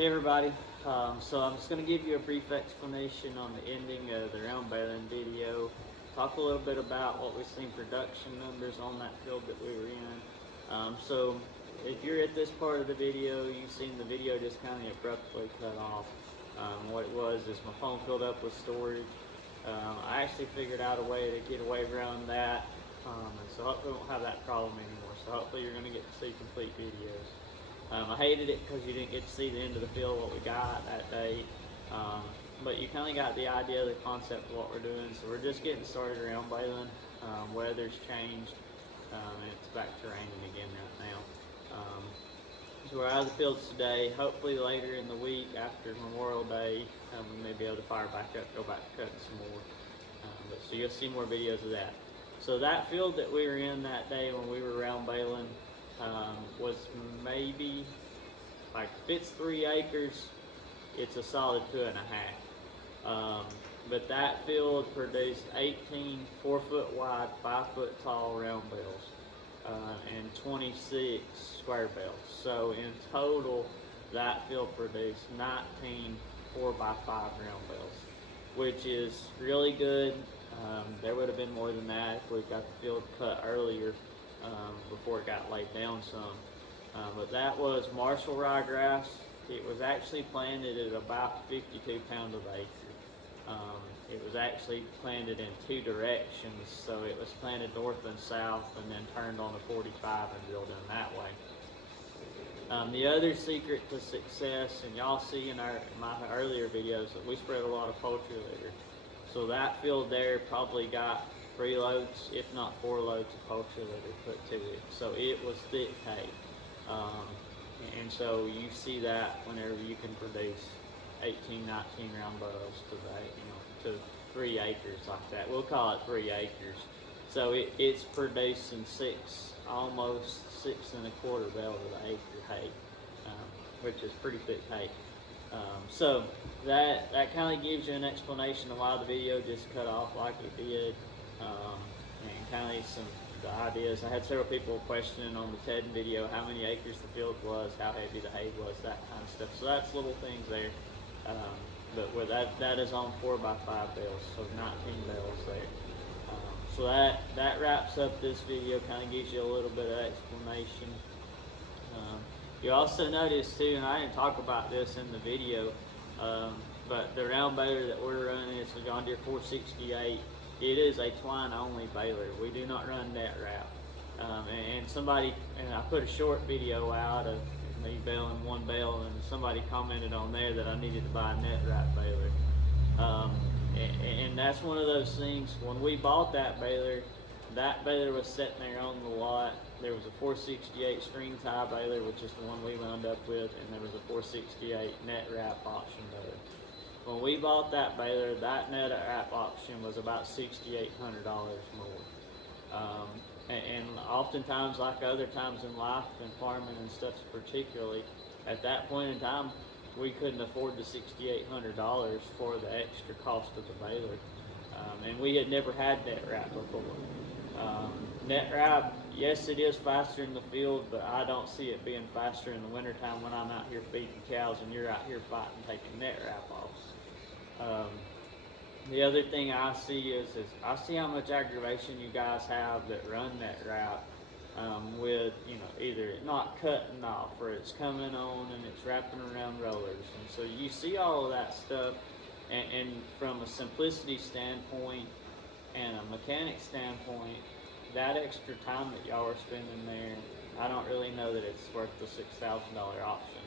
Hey everybody, so I'm just going to give you a brief explanation on the ending of the round baling video, talk a little bit about what we've seen production numbers on that field that we were in. So if you're at this part of the video, you've seen the video just kind of abruptly cut off. What it was is my phone filled up with storage. I actually figured out a way to get away around that, and so hopefully we won't have that problem anymore. So hopefully you're going to get to see complete videos. I hated it because you didn't get to see the end of the field, what we got that day. But you kind of got the idea, the concept of what we're doing. So we're just getting started around baling. Weather's changed, and it's back to raining again right now. So we're out of the fields today. Hopefully later in the week after Memorial Day, we may be able to fire back up, go back to cutting some more. So you'll see more videos of that. So that field that we were in that day when we were round baling, was maybe, like, if it's 3 acres, it's a solid 2.5. But that field produced 18 4-foot wide, 5-foot tall round bales, and 26 square bales. So in total, that field produced 19 4x5 round bales, which is really good. There would have been more than that if we got the field cut earlier, before it got laid down some. But that was Marshall ryegrass. It was actually planted at about 52 pounds an acre. It was actually planted in 2 directions, so it was planted north and south and then turned on the 45 and drilled in that way. The other secret to success, and y'all see in my earlier videos, that we spread a lot of poultry litter. So that field there probably got 3 loads, if not 4 loads of poultry litter put to it. So it was thick hay. And so you see that whenever you can produce 18, 19 round bales to 3 acres like that. We'll call it 3 acres. So it's producing almost 6 1/4 bales of acre hay, which is pretty thick hay. So that kind of gives you an explanation of why the video just cut off like it did, and kind of the ideas. I had several people questioning on the TED video how many acres the field was, how heavy the hay was, that kind of stuff. So that's little things there. But with that is on 4x5 bales, so 19 bales there. So that wraps up this video, kind of gives you a little bit of explanation. You also notice too, and I didn't talk about this in the video, but the round baler that we're running is a John Deere 468. It is a twine only baler. We do not run net wrap. And I put a short video out of me baling 1 bale, and somebody commented on there that I needed to buy a net wrap baler. And that's one of those things. When we bought that baler was sitting there on the lot. There was a 468 string tie baler, which is the one we wound up with, and there was a 468 net wrap option baler. When we bought that baler, that net wrap option was about $6,800 more. And oftentimes, like other times in life and farming and stuff particularly, at that point in time, we couldn't afford the $6,800 for the extra cost of the baler. And we had never had net wrap before. Net wrap, yes, it is faster in the field, but I don't see it being faster in the wintertime when I'm out here feeding cows and you're out here fighting taking net wrap off. The other thing I see is I see how much aggravation you guys have that run net wrap, with, either it not cutting off or it's coming on and it's wrapping around rollers. And so you see all of that stuff, and from a simplicity standpoint and a mechanic standpoint, that extra time that y'all are spending there, I don't really know that it's worth the $6,000 option.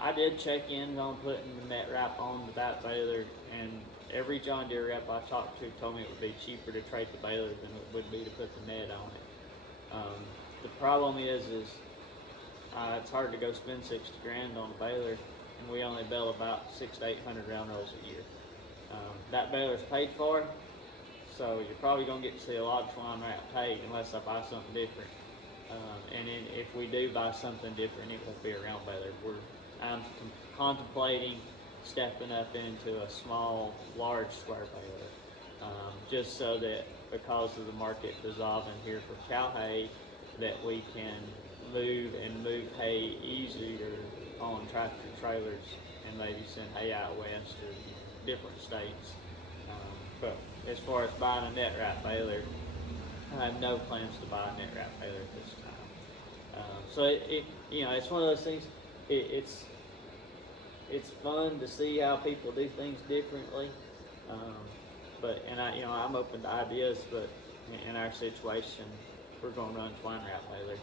I did check in on putting the net wrap on that baler, and every John Deere rep I talked to told me it would be cheaper to trade the baler than it would be to put the net on it. The problem is it's hard to go spend 60 grand on a baler, and we only bale about 600 to 800 round rolls a year. That baler's paid for, so you're probably going to get to see a lot of twine wrap hay unless I buy something different. And then if we do buy something different, it won't be a round baler. I'm contemplating stepping up into a small, large square baler, just so that because of the market dissolving here for cow hay, that we can move hay easier on tractor trailers and maybe send hay out west or different states. But as far as buying a net wrap baler, I have no plans to buy a net wrap baler at this time. So it's one of those things. It's fun to see how people do things differently. Um, I'm open to ideas, but in our situation, we're going to run twine wrap baler.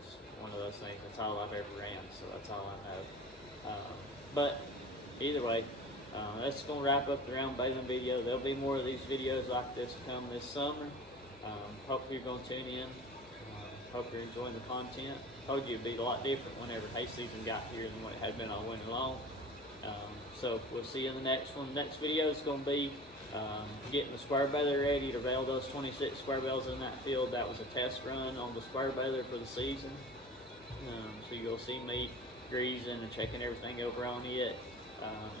It's one of those things. That's all I've ever ran, so that's all I know. But either way, that's going to wrap up the round baling video. There'll be more of these videos like this come this summer. Hope you're going to tune in. Hope you're enjoying the content. Told you it'd be a lot different whenever hay season got here than what it had been all winter long. So we'll see you in the next one. Next video is going to be getting the square baler ready to bale those 26 square bales in that field. That was a test run on the square baler for the season. So you'll see me greasing and checking everything over on it.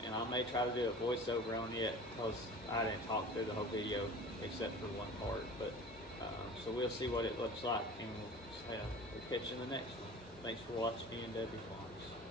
And I may try to do a voiceover on it because I didn't talk through the whole video except for one part. But so we'll see what it looks like, and we'll catch you in the next one. Thanks for watching E&W Farms.